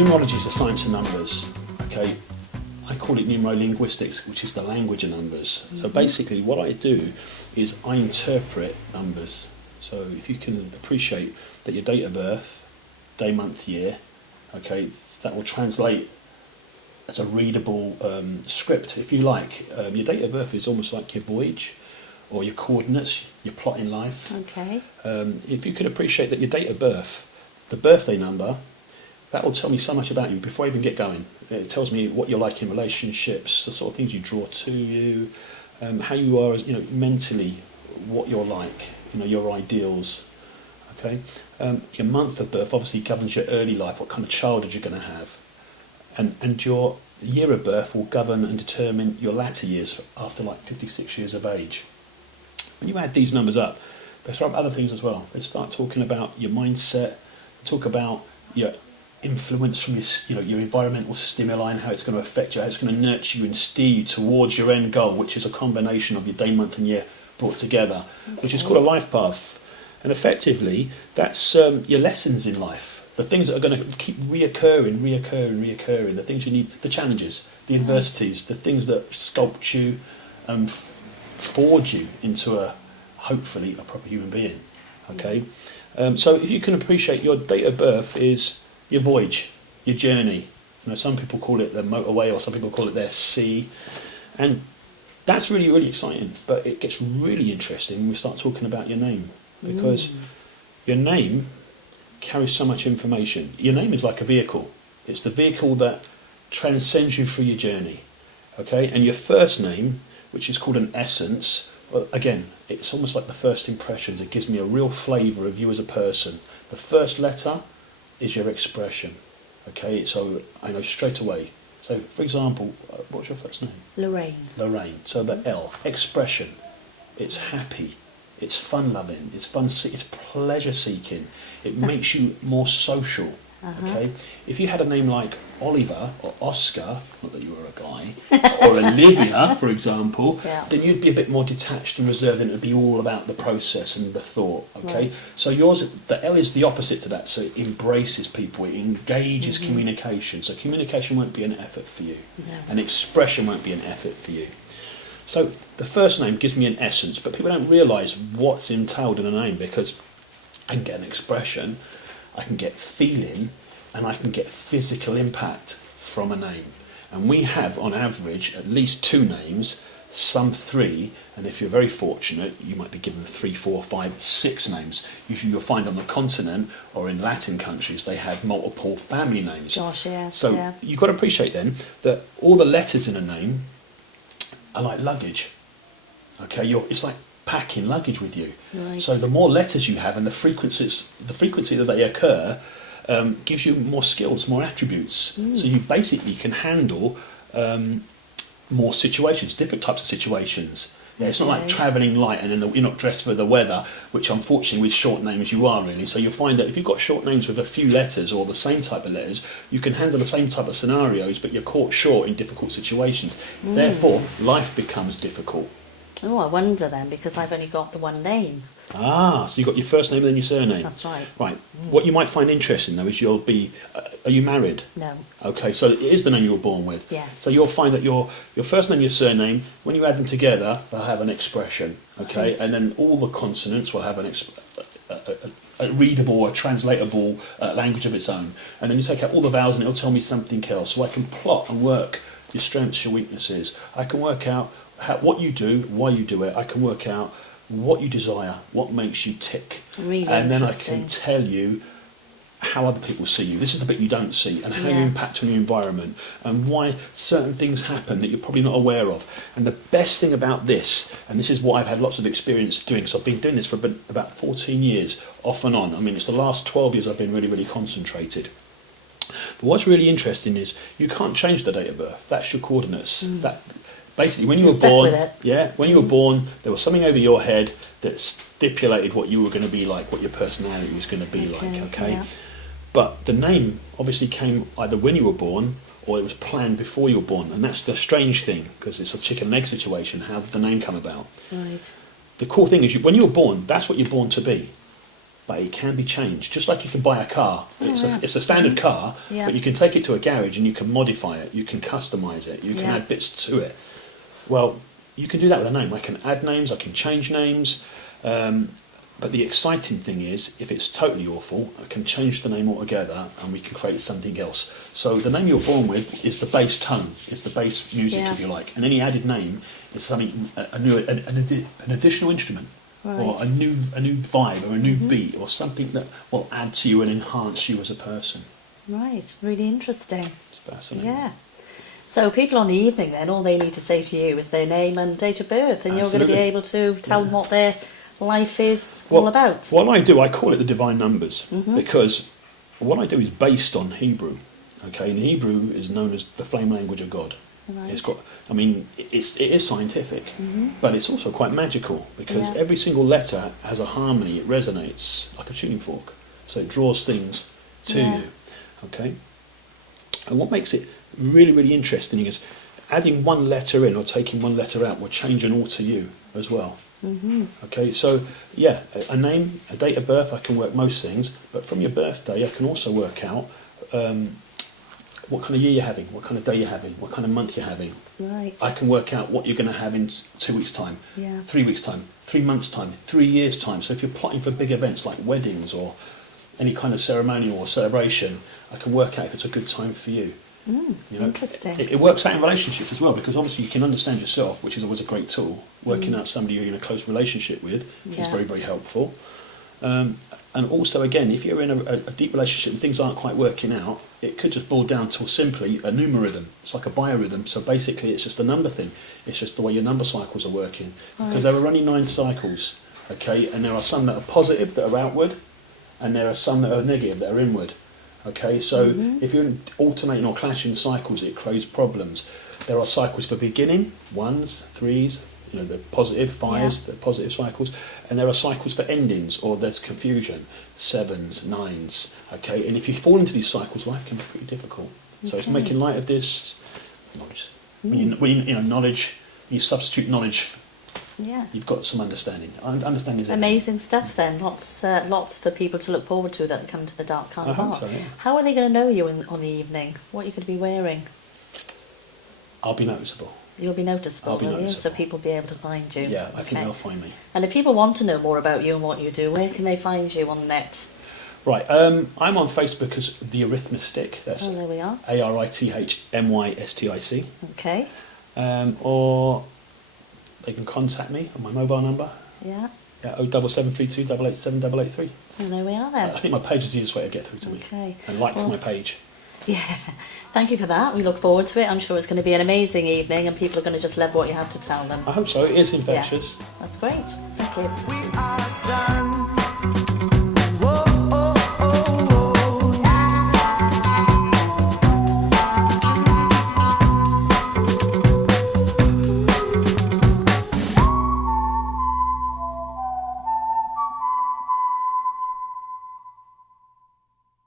Numerology is the science of numbers, okay? I call it numerolinguistics, which is the language of numbers. So basically what I do is I interpret numbers. So if you can appreciate that your date of birth, day, month, year, okay, that will translate as a readable script, if you like. Your date of birth is almost like your voyage or your coordinates, your plot in life. Okay. If you could appreciate that your date of birth, the birthday number, that will tell me so much about you before I even get going. It tells me what you're like in relationships, the sort of things you draw to you, how you are, as mentally, what you're like, your ideals. Okay, your month of birth obviously governs your early life, what kind of childhood you're going to have, and your year of birth will govern and determine your latter years after like 56 years of age. When you add these numbers up, they throw up other things as well. They start talking about your mindset, talk about your influence from your environmental stimuli and how it's going to affect you, how it's going to nurture you and steer you towards your end goal, which is a combination of your day, month and year brought together, which is called a life path. And effectively, that's your lessons in life, the things that are going to keep reoccurring, the things you need, the challenges, the adversities, the things that sculpt you and forge you into hopefully a proper human being. Okay, so if you can appreciate your date of birth is your voyage, your journey. Some people call it the motorway, or some people call it their sea, and that's really, really exciting. But it gets really interesting when we start talking about your name, because your name carries so much information. Your name is like a vehicle. It's the vehicle that transcends you through your journey. Okay, and your first name, which is called an essence, well, again, it's almost like the first impressions. It gives me a real flavour of you as a person. The first letter is your expression. Okay, so I know straight away. So, for example, what's your first name? Lorraine. Lorraine. So the L, expression. It's happy. It's fun-loving. It's it's pleasure-seeking. It makes you more social. Okay. If you had a name like Oliver or Oscar, not that you were a guy, or Olivia, for example, then you'd be a bit more detached and reserved, and it'd be all about the process and the thought. Okay. Right. So yours, the L is the opposite to that. So it embraces people. It engages communication. So communication won't be an effort for you, and expression won't be an effort for you. So the first name gives me an essence, but people don't realise what's entailed in a name, because I can get an expression, I can get feeling, and I can get physical impact from a name. And we have, on average, at least 2 names, some 3, and if you're very fortunate, you might be given 3, 4, 5, 6 names. Usually you'll find on the continent or in Latin countries they have multiple family names. Gosh, yes. So you've got to appreciate then that all the letters in a name are like luggage. Okay, it's like packing luggage with you. Right. So the more letters you have and the frequency that they occur gives you more skills, more attributes. So you basically can handle more situations, different types of situations. Yeah, it's not like travelling light and then you're not dressed for the weather, which unfortunately with short names you are really. So you'll find that if you've got short names with a few letters or the same type of letters, you can handle the same type of scenarios, but you're caught short in difficult situations. Therefore, life becomes difficult. Oh, I wonder then, because I've only got the one name. Ah, so you've got your first name and then your surname. That's right. Right. What you might find interesting though is you'll be, are you married? No. Okay, so it is the name you were born with. Yes. So you'll find that your first name, your surname, when you add them together, they'll have an expression. Okay, right. And then all the consonants will have a readable, a translatable language of its own. And then you take out all the vowels and it'll tell me something else. So I can plot and work your strengths, your weaknesses. I can work out what you do, why you do it. I can work out what you desire, what makes you tick. Really and then I can tell you how other people see you. This is the bit you don't see, and how you impact on your environment, and why certain things happen that you're probably not aware of. And the best thing about this, and this is what I've had lots of experience doing, because I've been doing this for about 14 years, off and on. I mean, it's the last 12 years I've been really, really concentrated. But what's really interesting is you can't change the date of birth. That's your coordinates. That basically, when you were born, when you were born, there was something over your head that stipulated what you were going to be like, what your personality was going to be like. Okay, but the name obviously came either when you were born or it was planned before you were born, and that's the strange thing, because it's a chicken and egg situation. How did the name come about? Right. The cool thing is, when you were born, that's what you're born to be. but it can be changed. Just like you can buy a car. It's a standard car, Yeah. but you can take it to a garage and you can modify it, you can customise it, you can Yeah. add bits to it. Well, you can do that with a name. I can add names, I can change names, but the exciting thing is, if it's totally awful, I can change the name altogether and we can create something else. So the name you're born with is the bass tone, is the bass music, Yeah. if you like, and any added name is something, an additional instrument. Or Right. a new vibe or a new beat or something that will add to you and enhance you as a person. Right, really interesting. It's fascinating. Yeah. So people on the evening then, all they need to say to you is their name and date of birth, and you're going to be Absolutely. able to tell them what their life is Well, all about. What I do, I call it the divine numbers, because what I do is based on Hebrew. Okay, and Hebrew is known as the flame language of God. Right. It's got, I mean, it is scientific, but it's also quite magical because Yeah. every single letter has a harmony. It resonates like a tuning fork, so it draws things to Yeah. you. Okay, and what makes it really, really interesting is adding one letter in or taking one letter out will change an alter you as well. Okay, so yeah, a name, a date of birth, I can work most things, but from your birthday, I can also work out what kind of year you're having, what kind of day you're having, what kind of month you're having. Right. I can work out what you're going to have in 2 weeks' time, Yeah. 3 weeks' time, 3 months' time, 3 years' time. So if you're plotting for big events like weddings or any kind of ceremonial or celebration, I can work out if it's a good time for you. Interesting. It works out in relationships as well, because obviously you can understand yourself, which is always a great tool. Working out somebody you're in a close relationship with is Yeah. very, very helpful. And also, again, if you're in a deep relationship and things aren't quite working out, it could just boil down to simply a numerarhythm. It's like a biorhythm. So basically, it's just a number thing. It's just the way your number cycles are working. Because there are only 9 cycles, okay? And there are some that are positive, that are outward, and there are some that are negative, that are inward. Okay, so if you're alternating or clashing cycles, it creates problems. There are cycles for beginning, 1s, 3s, the positive 5s, the positive cycles, and there are cycles for endings, or there's confusion, 7s, 9s. Okay, and if you fall into these cycles, life can be pretty difficult. So it's making light of this knowledge. When you knowledge, you substitute knowledge. Yeah. You've got some understanding. Understanding is everything. Amazing stuff then. Lots for people to look forward to that come to the Dark Card I hope Art. so, yeah. How are they going to know you on the evening? What are you going to be wearing? I'll be noticeable. You'll be noticeable, I'll be will you? So noticeable. people will be able to find you. Yeah, I think Okay. they'll find me. And if people want to know more about you and what you do, where can they find you on the net? Right, I'm on Facebook as the Arithmystic. That's Oh, there we are. ARITHMYSTIC. Okay. Or they can contact me on my mobile number. Yeah. Yeah, 07732 887 883. And there we are I then. think my page is the easiest way to get through to me. Okay. And like Well- my page. Yeah. Thank you for that. We look forward to it. I'm sure it's going to be an amazing evening and people are going to just love what you have to tell them. I hope so. It is infectious. That's great. Thank you. We are done.